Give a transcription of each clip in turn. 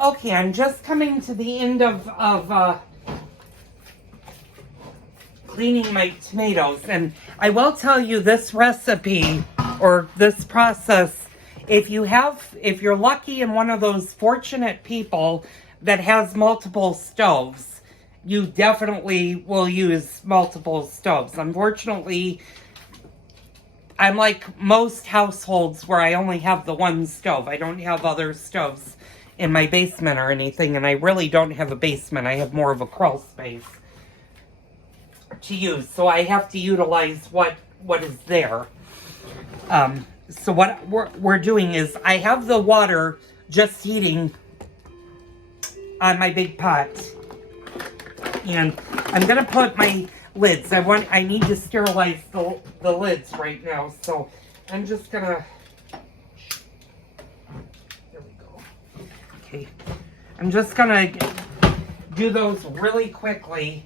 Okay, I'm just coming to the end of cleaning my tomatoes, and I will tell you this recipe or this process, if you're lucky and one of those fortunate people that has multiple stoves, you definitely will use multiple stoves. Unfortunately, I'm like most households where I only have the one stove. I don't have other stoves in my basement or anything, and I really don't have a basement. I have more of a crawl space to use, so I have to utilize what is there. So what we're doing is I have the water just heating on my big pot, and I'm gonna put my lids. I need to sterilize the lids right now, so I'm just gonna. There we go. Okay, I'm just gonna do those really quickly,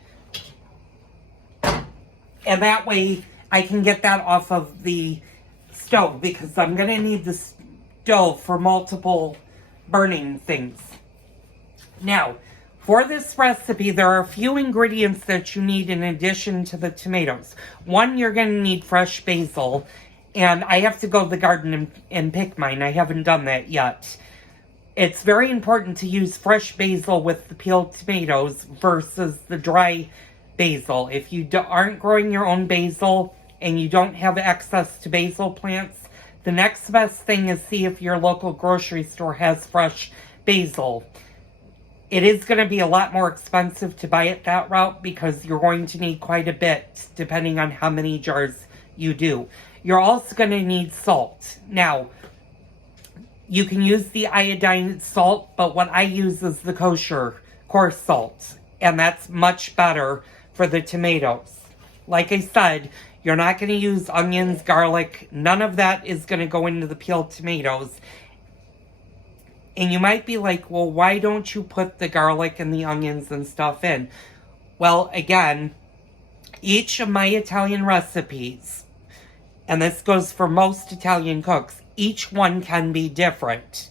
and that way I can get that off of the stove, because I'm gonna need the stove for multiple burning things. Now, for this recipe, there are a few ingredients that you need in addition to the tomatoes. One, you're going to need fresh basil, and I have to go to the garden and pick mine. I haven't done that yet. It's very important to use fresh basil with the peeled tomatoes versus the dry basil. If you aren't growing your own basil and you don't have access to basil plants, the next best thing is see if your local grocery store has fresh basil. It is going to be a lot more expensive to buy it that route because you're going to need quite a bit depending on how many jars you do. You're also going to need salt. Now, you can use the iodine salt, but what I use is the kosher coarse salt, and that's much better for the tomatoes. Like I said, you're not going to use onions, garlic. None of that is going to go into the peeled tomatoes. And you might be like, well, why don't you put the garlic and the onions and stuff in? Well, again, each of my Italian recipes, and this goes for most Italian cooks, each one can be different.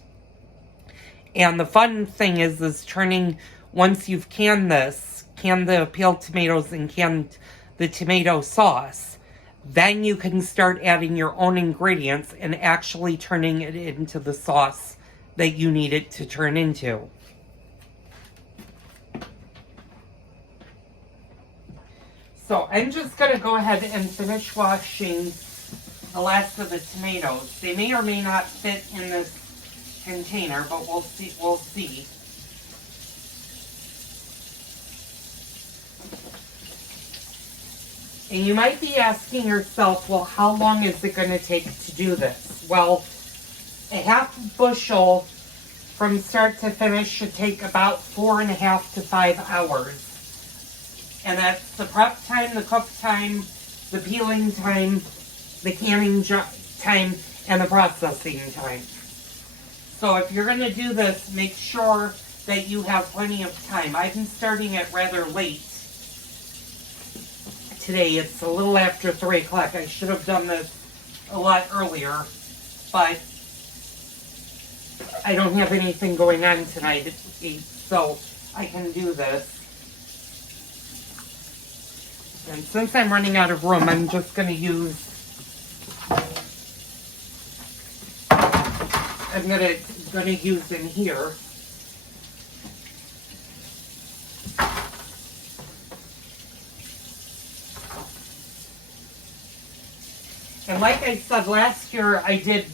And the fun thing is turning, once you've canned the peeled tomatoes and canned the tomato sauce, then you can start adding your own ingredients and actually turning it into the sauce that you need it to turn into. So I'm just going to go ahead and finish washing the last of the tomatoes. They may or may not fit in this container, but we'll see. And you might be asking yourself, well, how long is it going to take to do this? Well, a half bushel from start to finish should take about 4.5 to 5 hours. And that's the prep time, the cook time, the peeling time, the canning time, and the processing time. So if you're going to do this, make sure that you have plenty of time. I've been starting it rather late today. It's a little after 3 o'clock. I should have done this a lot earlier, but I don't have anything going on tonight, so I can do this. And since I'm running out of room, I'm just going to use, I'm going to use in here. And like I said, last year I did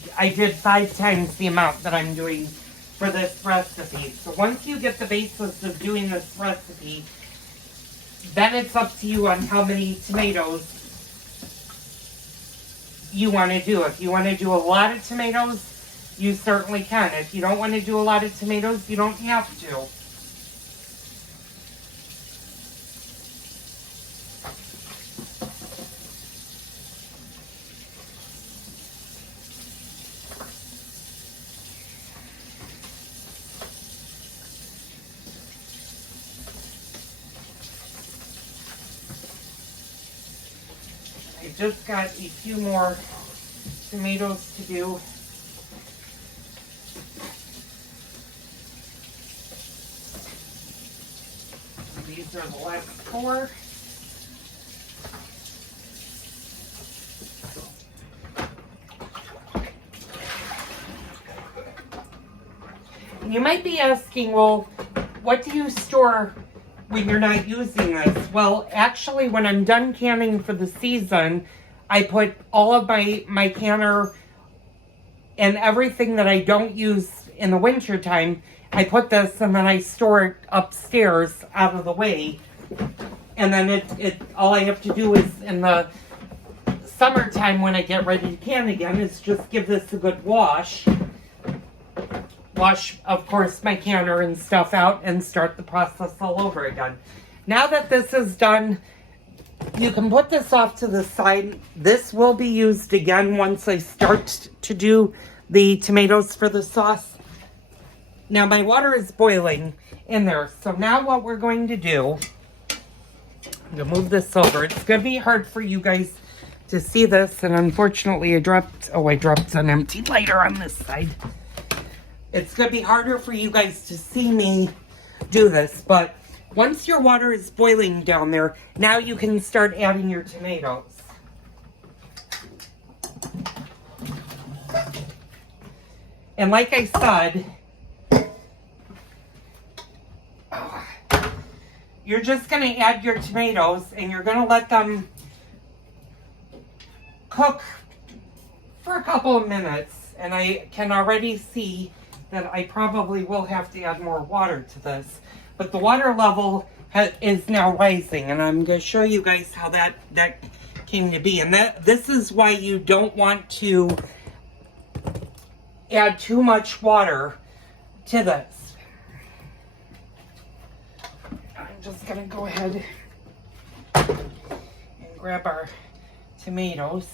5 times the amount that I'm doing for this recipe. So once you get the basis of doing this recipe, then it's up to you on how many tomatoes you want to do. If you want to do a lot of tomatoes, you certainly can. If you don't want to do a lot of tomatoes, you don't have to. I just got a few more tomatoes to do. These are the last 4. You might be asking, well, what do you store when you're not using this? Well, actually, when I'm done canning for the season, I put all of my canner and everything that I don't use in the winter time, I put this and then I store it upstairs out of the way. And then it all I have to do is in the summertime when I get ready to can again is just give this a good wash. Wash, of course, my canner and stuff out and start the process all over again. Now that this is done, you can put this off to the side. This will be used again once I start to do the tomatoes for the sauce. Now my water is boiling in there. So now what we're going to do, I'm going to move this over. It's going to be hard for you guys to see this. And unfortunately I dropped an empty lighter on this side. It's going to be harder for you guys to see me do this. But once your water is boiling down there, now you can start adding your tomatoes. And like I said, you're just going to add your tomatoes and you're going to let them cook for a couple of minutes. And I can already see that I probably will have to add more water to this. But the water level is now rising, and I'm going to show you guys how that came to be. And this is why you don't want to add too much water to this. I'm just going to go ahead and grab our tomatoes.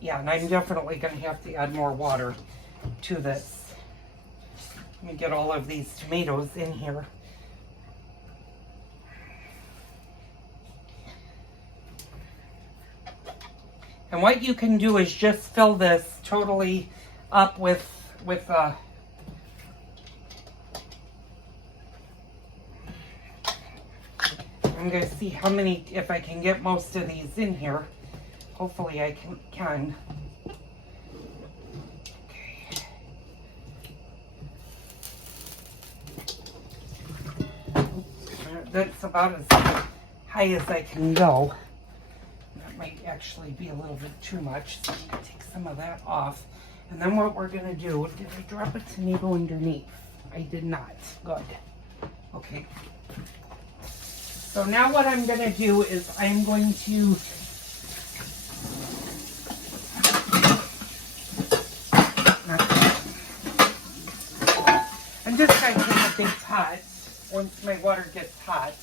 Yeah, and I'm definitely going to have to add more water to this. Let me get all of these tomatoes in here. And what you can do is just fill this totally up with I'm going to see how many, if I can get most of these in here. Hopefully I can. Okay. That's about as high as I can go. That might actually be a little bit too much, so I'm going to take some of that off. And then what we're going to do, did I drop a tomato underneath? I did not. Good. Okay. So now what I'm going to do is I'm going to I'm just going to take a big pot once my water gets hot.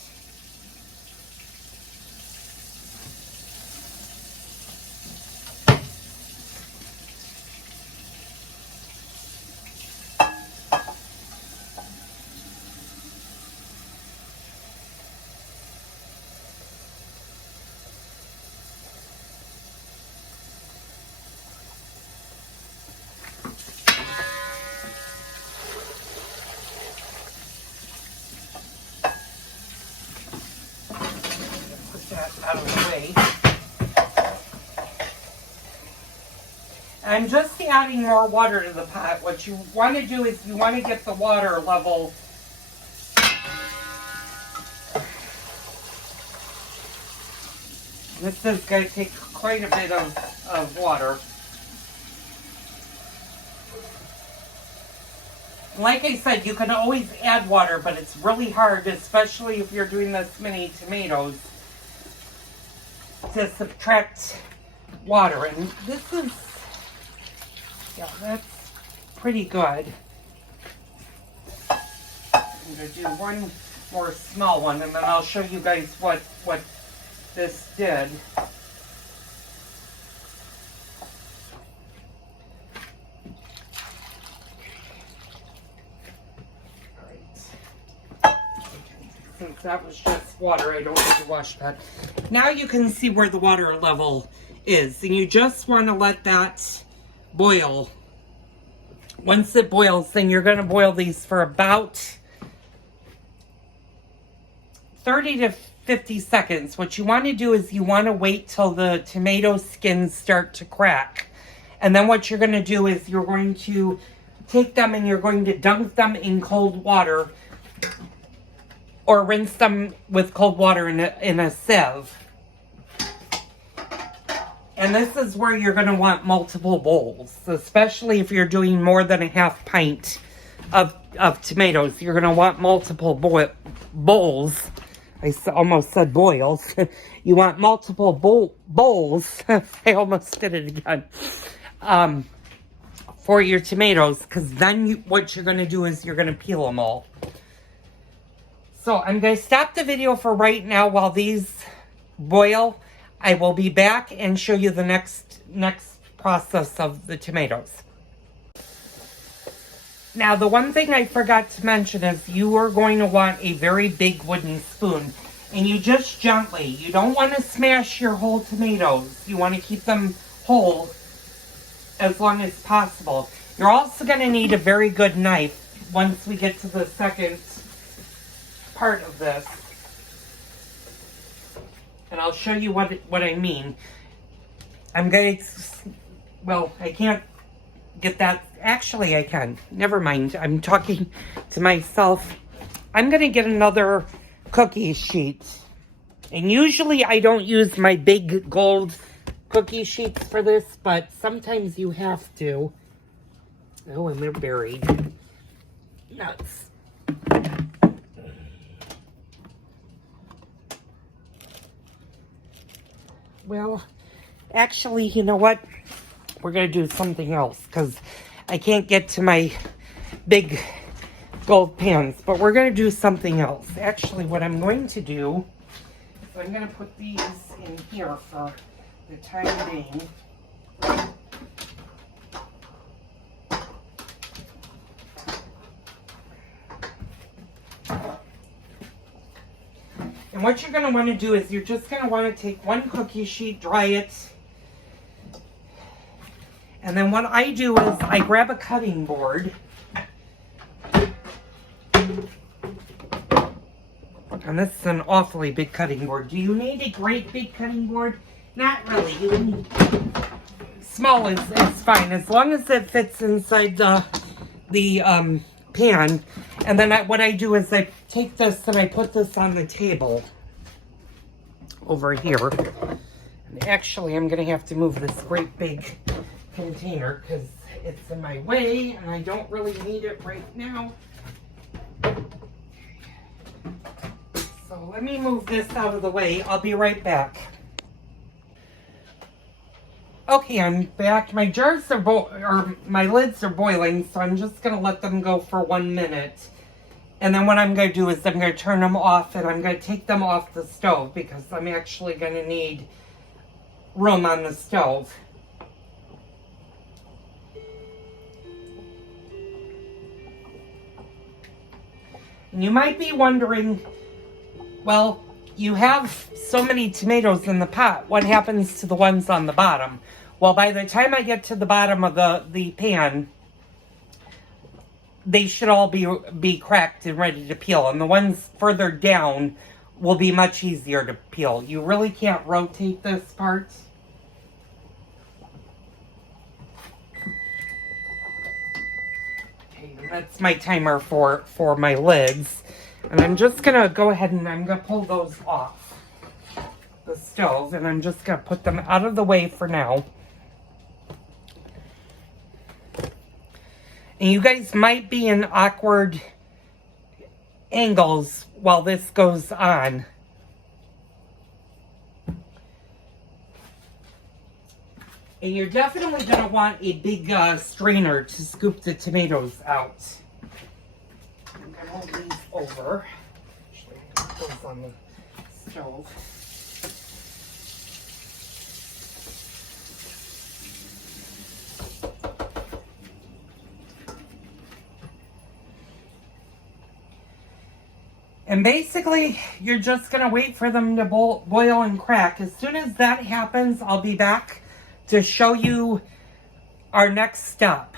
Out of the way. I'm just adding more water to the pot. What you want to do is you want to get the water level this is going to take quite a bit of water. Like I said, you can always add water, but it's really hard, especially if you're doing this many tomatoes, to subtract water. And this is, yeah, that's pretty good. I'm going to do one more small one, and then I'll show you guys what this did. Since that was just water, I don't need to wash that. Now you can see where the water level is, and you just want to let that boil. Once it boils, then you're going to boil these for about 30 to 50 seconds. What you want to do is you want to wait till the tomato skins start to crack. And then what you're going to do is you're going to take them and you're going to dunk them in cold water or rinse them with cold water in a sieve. And this is where you're going to want multiple bowls, especially if you're doing more than a half pint of tomatoes. You're going to want multiple bowls. I almost said boils. You want multiple bowls. I almost did it again. For your tomatoes, because then what you're going to do is you're going to peel them all. So I'm going to stop the video for right now while these boil. I will be back and show you the next process of the tomatoes. Now, the one thing I forgot to mention is you are going to want a very big wooden spoon. And you just gently, you don't want to smash your whole tomatoes. You want to keep them whole as long as possible. You're also going to need a very good knife once we get to the second part of this. And I'll show you what I mean. I'm going to, well, I can't get that. Actually, I can. Never mind. I'm talking to myself. I'm going to get another cookie sheet. And usually I don't use my big gold cookie sheets for this, but sometimes you have to. Oh, and they're buried. Nuts. Well, actually, you know what? We're going to do something else because I can't get to my big gold pans, but we're going to do something else. Actually, what I'm going to do is I'm going to put these in here for the time being. And what you're going to want to do is you're just going to want to take one cookie sheet, dry it. And then what I do is I grab a cutting board. And this is an awfully big cutting board. Do you need a great big cutting board? Not really. You need small is fine as long as it fits inside the pan. And then what I do is I take this and I put this on the table over here. And actually, I'm going to have to move this great big container because it's in my way and I don't really need it right now. So let me move this out of the way. I'll be right back. Okay, I'm back. My jars are my lids are boiling, so I'm just going to let them go for 1 minute. And then what I'm going to do is I'm going to turn them off and I'm going to take them off the stove because I'm actually going to need room on the stove. And you might be wondering, well, you have so many tomatoes in the pot. What happens to the ones on the bottom? Well, by the time I get to the bottom of the pan, they should all be cracked and ready to peel. And the ones further down will be much easier to peel. You really can't rotate this part. Okay, that's my timer for my lids. And I'm just going to go ahead and I'm going to pull those off the stove. And I'm just going to put them out of the way for now. And you guys might be in awkward angles while this goes on. And you're definitely going to want a big strainer to scoop the tomatoes out. I'm going to move these over. Actually, put those on the stove. And basically, you're just going to wait for them to boil and crack. As soon as that happens, I'll be back to show you our next step.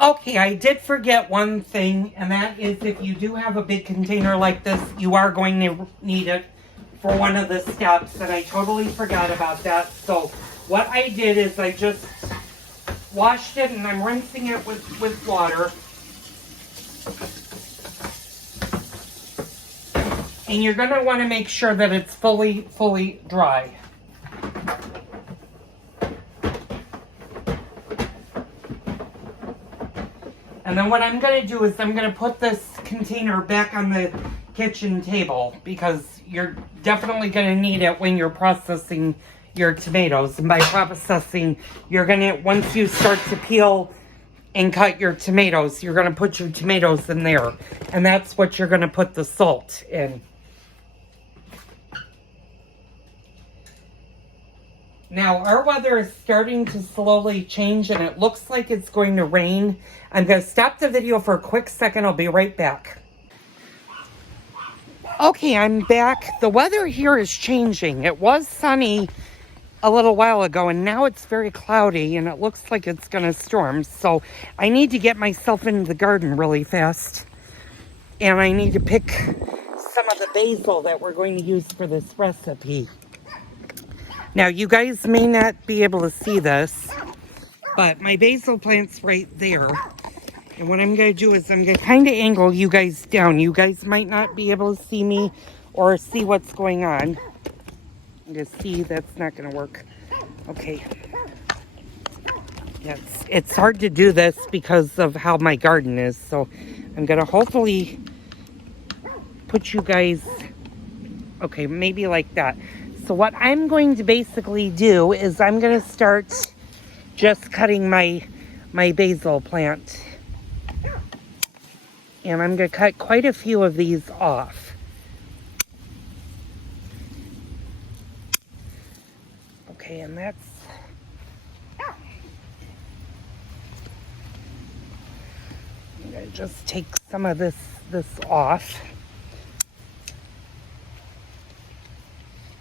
Okay, I did forget one thing, and that is if you do have a big container like this, you are going to need it for one of the steps, and I totally forgot about that. So what I did is I just washed it, and I'm rinsing it with water. And you're going to want to make sure that it's fully dry. And then what I'm going to do is I'm going to put this container back on the kitchen table because you're definitely going to need it when you're processing your tomatoes. And by processing, you're going to, once you start to peel and cut your tomatoes, you're going to put your tomatoes in there. And that's what you're going to put the salt in. Now, our weather is starting to slowly change, and it looks like it's going to rain. I'm going to stop the video for a quick second. I'll be right back. Okay, I'm back. The weather here is changing. It was sunny a little while ago, and now it's very cloudy, and it looks like it's going to storm. So I need to get myself into the garden really fast, and I need to pick some of the basil that we're going to use for this recipe. Now, you guys may not be able to see this, but my basil plant's right there. And what I'm going to do is I'm going to kind of angle you guys down. You guys might not be able to see me or see what's going on. I'm going to see that's not going to work. Okay. Yes, it's hard to do this because of how my garden is. So I'm going to hopefully put you guys, okay, maybe like that. So what I'm going to basically do is I'm going to start just cutting my basil plant. And I'm going to cut quite a few of these off. Okay, and that's... I'm going to just take some of this off.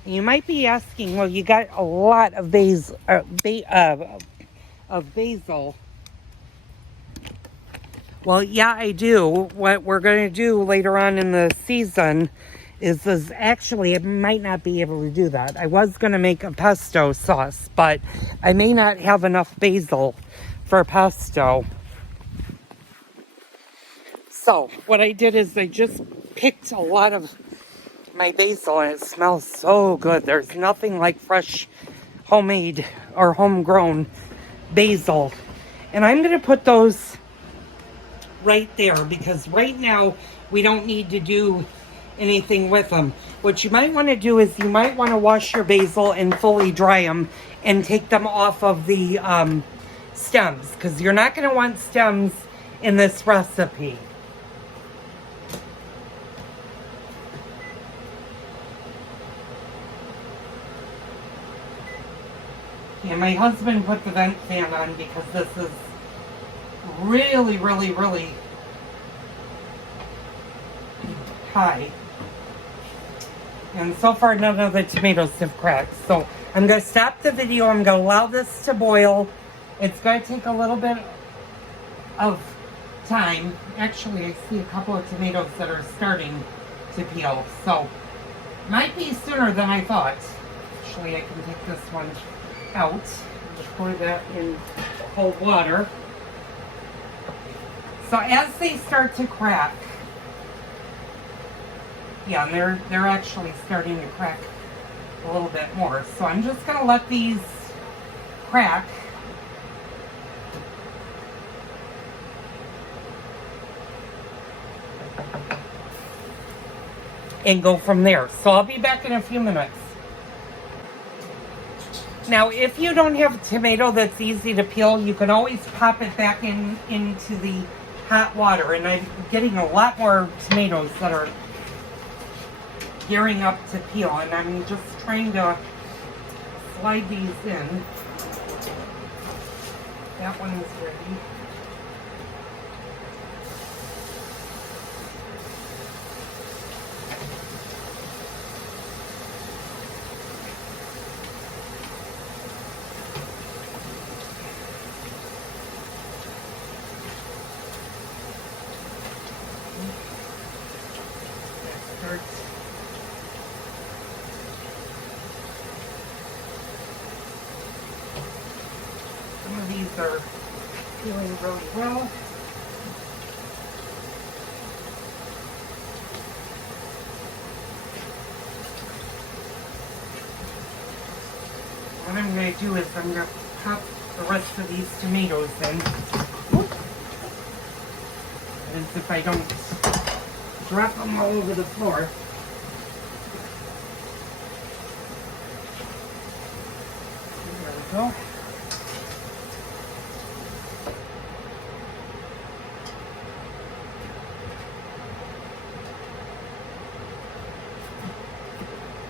You might be asking, well, you got a lot of basil. Well, yeah, I do. What we're going to do later on in the season is actually, I might not be able to do that. I was going to make a pesto sauce, but I may not have enough basil for pesto. So what I did is I just picked a lot of my basil, and it smells so good. There's nothing like fresh homemade or homegrown basil. And I'm going to put those right there because right now we don't need to do anything with them. What you might want to do is you might want to wash your basil and fully dry them and take them off of the stems, because you're not going to want stems in this recipe. And my husband put the vent fan on because this is really high. And so far none of the tomatoes have cracked. So I'm going to stop the video. I'm going to allow this to boil. It's going to take a little bit of time. Actually, I see a couple of tomatoes that are starting to peel. So might be sooner than I thought. Actually, I can take this one out. Just pour that in cold water. So as they start to crack, yeah, they're actually starting to crack a little bit more. So I'm just going to let these crack. And go from there. So I'll be back in a few minutes. Now, if you don't have a tomato that's easy to peel, you can always pop it back into the hot water. And I'm getting a lot more tomatoes that are gearing up to peel. And I'm just trying to slide these in. That one is ready. apart. Some of these are peeling really well. What I'm going to do is I'm going to pop the rest of these tomatoes in. As if I don't drop them all over the floor. There we go.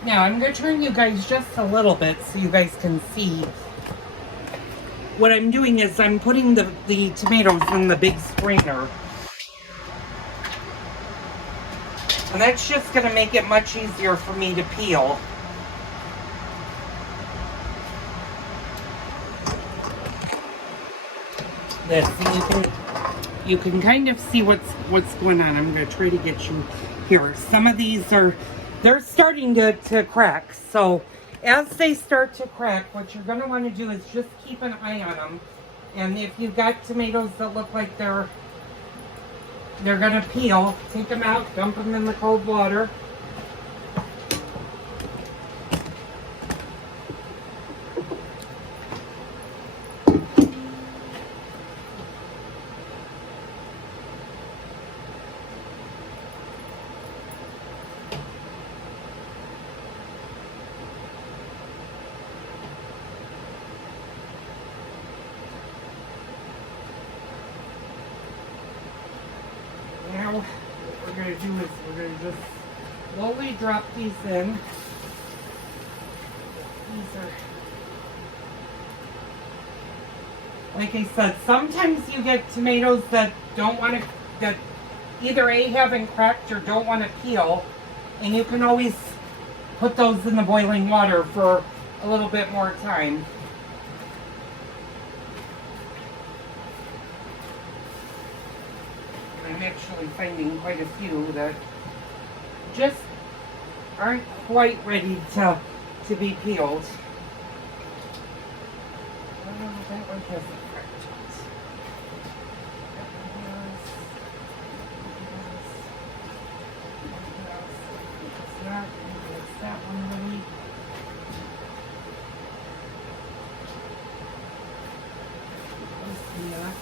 Now I'm going to turn you guys just a little bit so you guys can see. What I'm doing is I'm putting the tomatoes in the big strainer. And that's just going to make it much easier for me to peel. This, and you can kind of see what's going on. I'm going to try to get you here. Some of these they're starting to crack. So as they start to crack, what you're going to want to do is just keep an eye on them. And if you've got tomatoes that look like they're going to peel, take them out, dump them in the cold water. Now, what we're going to do is we're going to just slowly drop these in. These are, like I said, sometimes you get tomatoes that don't want to, that either A, haven't cracked or don't want to peel, and you can always put those in the boiling water for a little bit more time. I'm actually finding quite a few that just aren't quite ready to be peeled. That one hasn't cracked yet. That one has. It's not. It's that one ready. This not.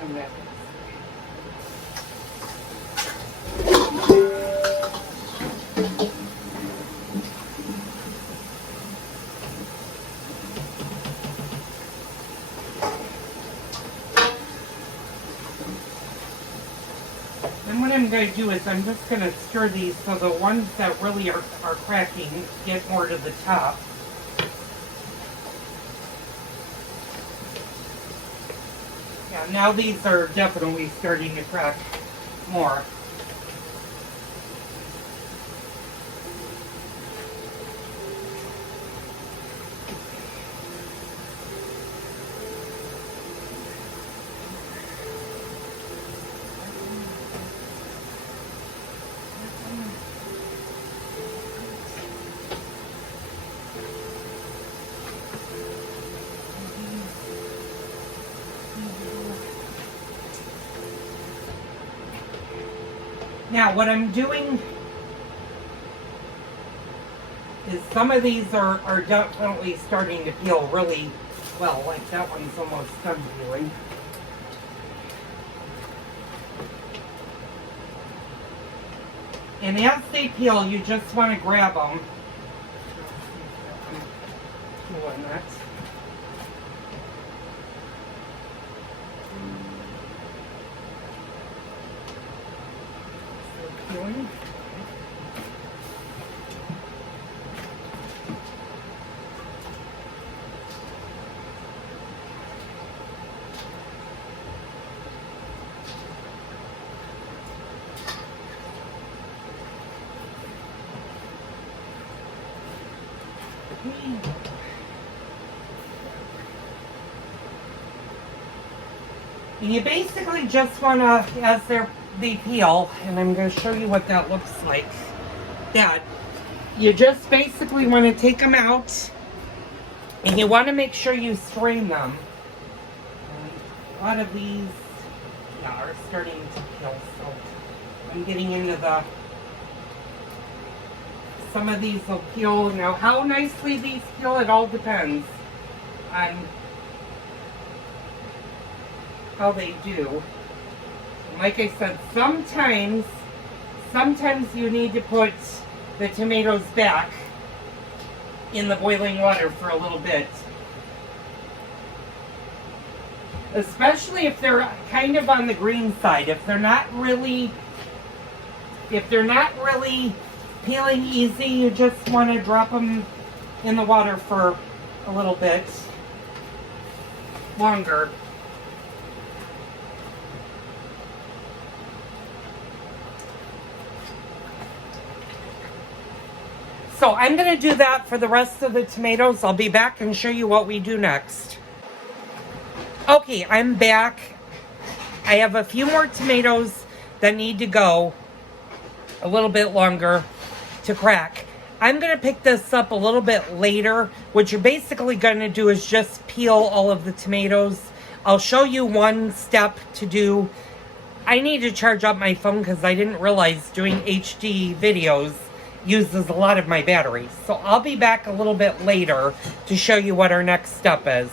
And that is. Then what I'm going to do is I'm just going to stir these so the ones that really are cracking get more to the top. Yeah, now these are definitely starting to crack more. Now what I'm doing is some of these are definitely starting to peel really well, like that one's almost done peeling. And as they peel, you just want to grab them. Pulling that. Peeling. And you basically just want to, as they peel, and I'm going to show you what that looks like. That you just basically want to take them out, and you want to make sure you strain them. A lot of these, yeah, are starting to peel, so I'm getting into some of these will peel. Now, how nicely these peel, it all depends on how they do. And like I said, sometimes you need to put the tomatoes back in the boiling water for a little bit. Especially if they're kind of on the green side. If they're not really peeling easy, you just want to drop them in the water for a little bit longer. So I'm going to do that for the rest of the tomatoes. I'll be back and show you what we do next. Okay, I'm back. I have a few more tomatoes that need to go a little bit longer to crack. I'm going to pick this up a little bit later. What you're basically going to do is just peel all of the tomatoes. I'll show you one step to do. I need to charge up my phone because I didn't realize doing HD videos uses a lot of my battery. So I'll be back a little bit later to show you what our next step is.